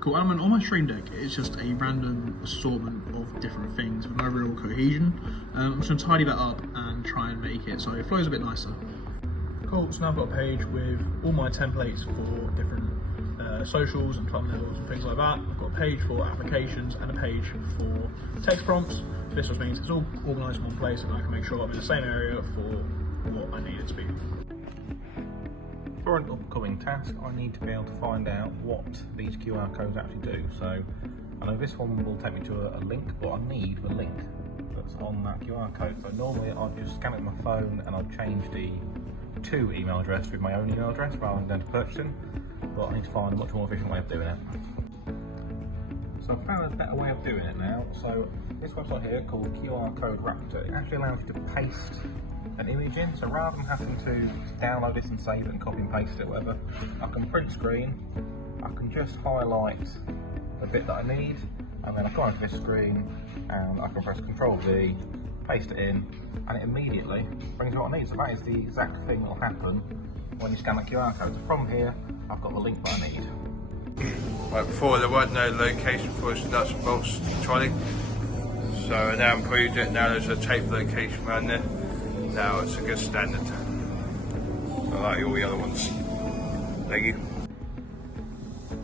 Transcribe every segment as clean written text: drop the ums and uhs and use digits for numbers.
Cool, and on my Stream Deck, it's just a random assortment of different things with no real cohesion. I'm just going to tidy that up and try and make it so it flows a bit nicer. Cool, so now I've got a page with all my templates for different socials and thumbnails and things like that. I've got a page for applications and a page for text prompts. This just means it's all organised in one place and I can make sure I'm in the same area for what I need it to be. For an upcoming task, I need to be able to find out what these QR codes actually do. So I know this one will take me to a link, but I need the link that's on that QR code. So normally I'd just scan it with my phone and I'd change the to email address with my own email address rather than to purchasing, but I need to find a much more efficient way of doing it. So I've found a better way of doing it now. So this website here called QR Code Raptor, it actually allows you to paste an image in, so rather than having to download this and save it and copy and paste it, whatever, I can print screen, I can just highlight the bit that I need, and then I go onto this screen and I can press Ctrl V, paste it in, and it immediately brings me what I need. So that is the exact thing that will happen when you scan the QR code. So from here, I've got the link that I need. Right, before there weren't no location for a nuts and bolts trolley, so now I'm improved it. Now there's a tape location around there. Now it's a good standard. I like all the other ones. Thank you.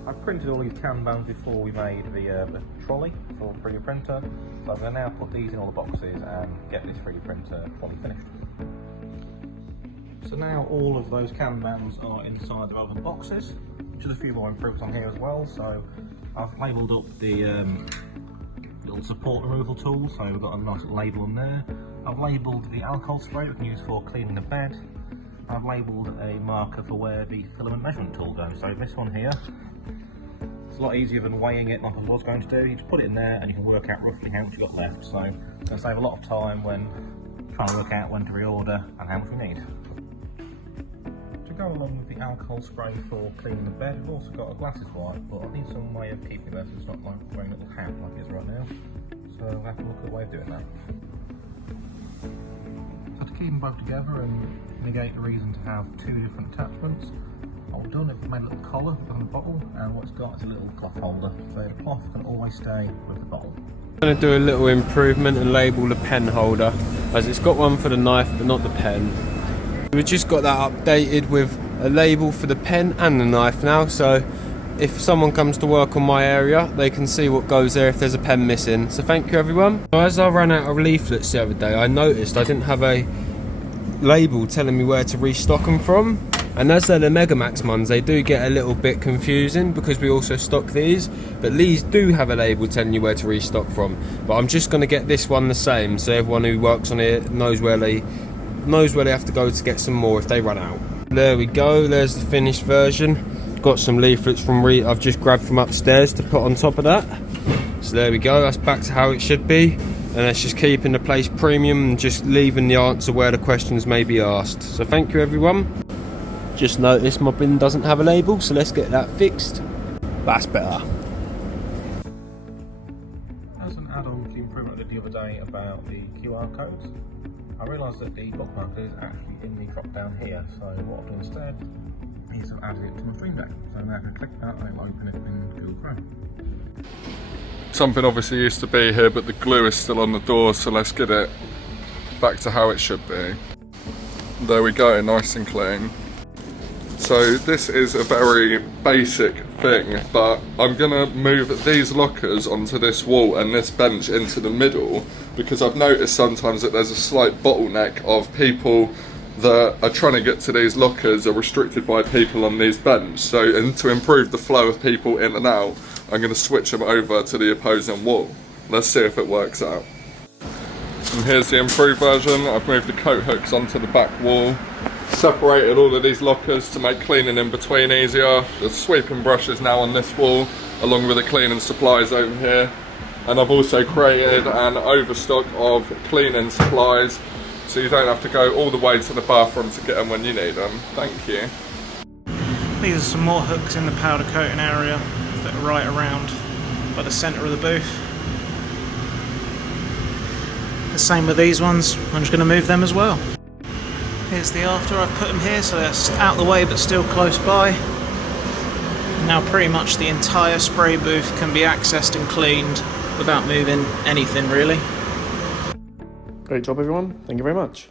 I printed all these Kanbans before we made the trolley for 3D printer, so I'm going to now put these in all the boxes and get this 3D printer fully finished. So now all of those Kanbans are inside the relevant boxes. Just a few more improvements on here as well. So I've labelled up the little support removal tool, so we've got a nice label on there. I've labelled the alcohol spray we can use for cleaning the bed. I've labelled a marker for where the filament measurement tool goes. So this one here, it's a lot easier than weighing it like I was going to do. You just put it in there and you can work out roughly how much you've got left. So it's going to save a lot of time when trying to work out when to reorder and how much we need. To go along with the alcohol spray for cleaning the bed, we've also got a glasses wipe, but I need some way of keeping it there so it's not like wearing a little hat like it is right now. So we'll have to look at a way of doing that. So to keep them both together and negate the reason to have two different attachments, what I've done is made a little collar on the bottle, and what it's got is a little cloth holder, so the cloth can always stay with the bottle. I'm going to do a little improvement and label the pen holder, as it's got one for the knife but not the pen. We've just got that updated with a label for the pen and the knife now, so if someone comes to work on my area, they can see what goes there if there's a pen missing. So thank you everyone. So as I ran out of leaflets the other day, I noticed I didn't have a label telling me where to restock them from. And as they're the Megamax ones, they do get a little bit confusing because we also stock these. But these do have a label telling you where to restock from. But I'm just going to get this one the same, so everyone who works on it knows where they have to go to get some more if they run out. There we go, there's the finished version. Got some leaflets from I've just grabbed from upstairs to put on top of that. So there we go, that's back to how it should be. And that's just keeping the place premium and just leaving the answer where the questions may be asked. So thank you everyone. Just noticed my bin doesn't have a label, so let's get that fixed. That's better. As an add-on to the improvement I did the other day about the QR codes, I realised that the bookmark is actually in the drop down here, so what I've done instead is I've added it to my Stream Deck. So now I can click that and it will open it in Google Chrome. Something obviously used to be here, but the glue is still on the door, so let's get it back to how it should be. There we go, nice and clean. So this is a very basic thing, but I'm gonna move these lockers onto this wall and this bench into the middle, because I've noticed sometimes that there's a slight bottleneck of people that are trying to get to these lockers are restricted by people on these benches. So, and to improve the flow of people in and out, I'm going to switch them over to the opposing wall. Let's see if it works out. And here's the improved version. I've moved the coat hooks onto the back wall, separated all of these lockers to make cleaning in between easier. The sweeping brush is now on this wall, along with the cleaning supplies over here. And I've also created an overstock of cleaning supplies, so you don't have to go all the way to the bathroom to get them when you need them. Thank you. These are some more hooks in the powder coating area that are right around by the centre of the booth. The same with these ones, I'm just going to move them as well. Here's the after, I've put them here so they're out of the way but still close by. now pretty much the entire spray booth can be accessed and cleaned without moving anything really. Great job everyone, thank you very much.